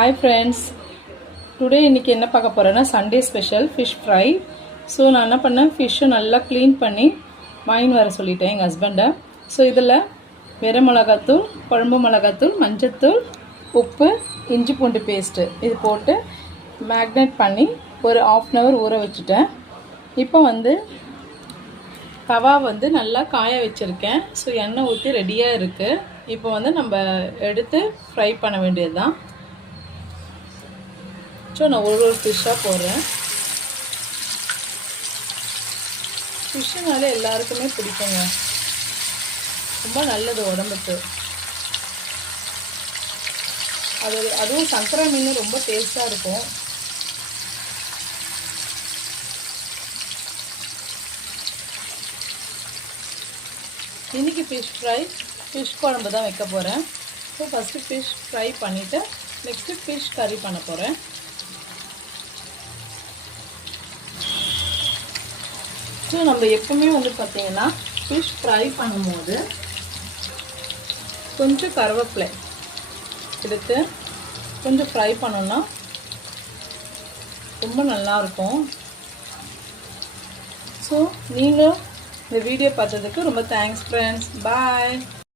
Hi friends, today இன்னைக்கு என்ன பார்க்க போறேன்னா Sunday special fish fry. So நான் என்ன பண்ணேன், ஃபிஷ்ஷை நல்லா க்ளீன் பண்ணி வாங்கின்னு வர சொல்லிட்டேன் எங்கள் ஹஸ்பண்டை. ஸோ இதில் வெறும் மிளகாத்தூள், குழம்பு மிளகாத்தூள், மஞ்சத்தூள், உப்பு, இஞ்சி பூண்டு பேஸ்ட்டு இது போட்டு மேக்னேட் பண்ணி ஒரு 1/2 hour ஊற வச்சுட்டேன். இப்போ தவா நல்லா காய வச்சுருக்கேன். ஸோ எண்ணெய் ஊற்றி ரெடியாக இருக்குது. இப்போ நம்ம எடுத்து ஃப்ரை பண்ண வேண்டியது தான். ஸோ நான் ஒரு ஃபிஷ்ஷாக போடுறேன். ஃபிஷ்ஷுனாலே எல்லாருக்குமே பிடிக்குங்க, ரொம்ப நல்லது உடம்புக்கு. அதுவும் சங்கரா மீன் ரொம்ப டேஸ்ட்டாக இருக்கும். இன்றைக்கி ஃபிஷ் குழம்பு தான் வைக்க போகிறேன். ஸோ ஃபஸ்ட்டு ஃபிஷ் ஃப்ரை பண்ணிவிட்டு நெக்ஸ்ட்டு ஃபிஷ் கறி பண்ண போகிறேன். ஸோ நம்ம எப்பவுமே பார்த்திங்கன்னா ஃபிஷ் ஃப்ரை பண்ணும்போது கொஞ்சம் கருவேப்பிலை எடுத்து கொஞ்சம் ஃப்ரை பண்ணோன்னா ரொம்ப நல்லாயிருக்கும். ஸோ நீங்களும் இந்த வீடியோ பார்த்ததுக்கு ரொம்ப தேங்க்ஸ் ஃப்ரெண்ட்ஸ். பாய்.